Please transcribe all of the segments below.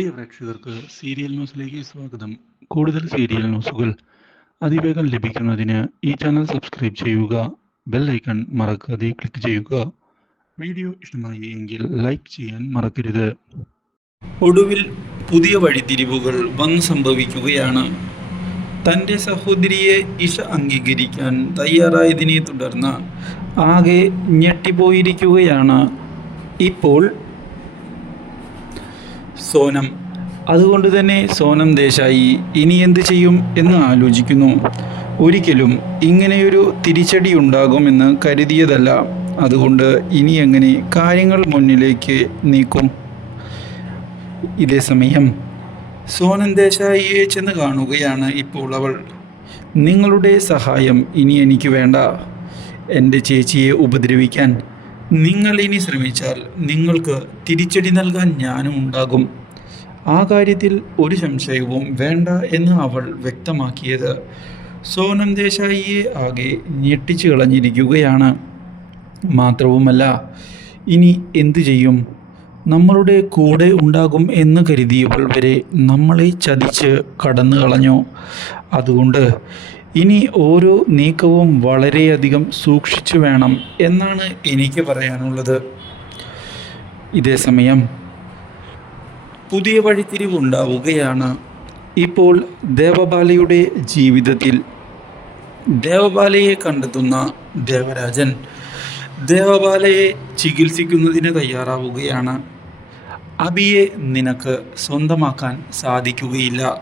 പ്രിയ പ്രേക്ഷകർക്ക് സീരിയൽ ന്യൂസിലേക്ക് സ്വാഗതം. കൂടുതൽ സീരിയൽ ന്യൂസുകൾ അതിവേഗം ലഭിക്കുന്നതിന് ഈ ചാനൽ സബ്സ്ക്രൈബ് ചെയ്യുക ബെൽ ഐക്കൺ മറക്കാതെ ക്ലിക്ക് ചെയ്യുക. വീഡിയോ ഇഷ്ടമായി എങ്കിൽ ലൈക്ക് ചെയ്യാൻ മറക്കരുത്. ഒടുവിൽ പുതിയ വഴിതിരിവുകൾ വന്നു സംഭവിക്കുകയാണ്. തന്റെ സഹോദരിയെ ഇഷ അംഗീകരിക്കാൻ തയ്യാറായതിനെ തുടർന്ന് ആകെ ഞെട്ടിപ്പോയിരിക്കുകയാണ്. ഇപ്പോൾ സോനം. അതുകൊണ്ട് തന്നെ സോനം ദേശായി ഇനി എന്ത് ചെയ്യും എന്ന് ആലോചിക്കുന്നു. ഒരിക്കലും ഇങ്ങനെയൊരു തിരിച്ചടി ഉണ്ടാകുമെന്ന് കരുതിയതല്ല. അതുകൊണ്ട് ഇനി എങ്ങനെ കാര്യങ്ങൾ മുന്നിലേക്ക് നീക്കും? ഇതേ സമയം സോനൻ ദേശായിയെ ചെന്ന് കാണുകയാണ് ഇപ്പോൾ അവൾ. നിങ്ങളുടെ സഹായം ഇനി എനിക്ക് വേണ്ട. എന്റെ ചേച്ചിയെ ഉപദ്രവിക്കാൻ നിങ്ങൾ ഇനി ശ്രമിച്ചാൽ നിങ്ങൾക്ക് തിരിച്ചടി നൽകാൻ ഞാനും ഉണ്ടാകും. ആ കാര്യത്തിൽ ഒരു സംശയവും വേണ്ട എന്ന് അവൾ വ്യക്തമാക്കിയത്. സോനം ദേശായിയെ ആകെ ഞെട്ടിച്ചു കളഞ്ഞിരിക്കുകയാണ്. മാത്രവുമല്ല ഇനി എന്തു ചെയ്യും? നമ്മളുടെ കൂടെ ഉണ്ടാകും എന്ന് കരുതിയവൾ വരെ നമ്മളെ ചതിച്ച് കടന്നു കളഞ്ഞു അതുകൊണ്ട് ഇനി ഓരോ നീക്കവും വളരെയധികം സൂക്ഷിച്ചു വേണം എന്നാണ് എനിക്ക് പറയാനുള്ളത്. ഇതേ സമയം പുതിയ വഴിത്തിരിവുണ്ടാവുകയാണ് ഇപ്പോൾ ദേവബാലയുടെ ജീവിതത്തിൽ ദേവബാലയെ കണ്ടെത്തുന്ന ദേവരാജൻ ദേവബാലയെ ചികിത്സിക്കുന്നതിന് തയ്യാറാവുകയാണ്. അബിയെ നിനക്ക് സ്വന്തമാക്കാൻ സാധിക്കുകയില്ല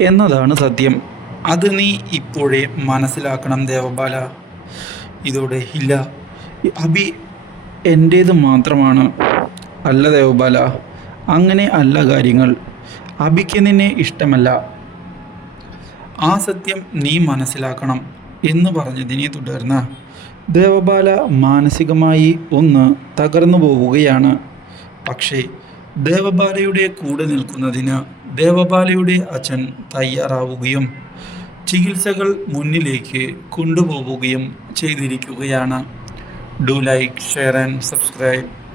എന്നതാണ് സത്യം. അത് നീ ഇപ്പോഴേ മനസ്സിലാക്കണം ദേവബാല. ഇതോടെ ഇല്ല. അഭി എന്റേത് മാത്രമാണ്. അല്ല ദേവബാല. അങ്ങനെ അല്ല കാര്യങ്ങൾ. അഭിക്ക് നിന്നെ ഇഷ്ടമല്ല. ആ സത്യം നീ മനസ്സിലാക്കണം എന്ന് പറഞ്ഞതിനെ തുടർന്ന് ദേവബാല മാനസികമായി ഒന്ന് തകർന്നു പോവുകയാണ്. പക്ഷേ ദേവബാലയുടെ കൂടെ നിൽക്കുന്നതിന് ദേവബാലയുടെ അച്ഛൻ തയ്യാറാവുകയും ചികിത്സകൾ മുന്നിലേക്ക് കൊണ്ടുപോവുകയും ചെയ്തിരിക്കുകയാണ്. Do like share and subscribe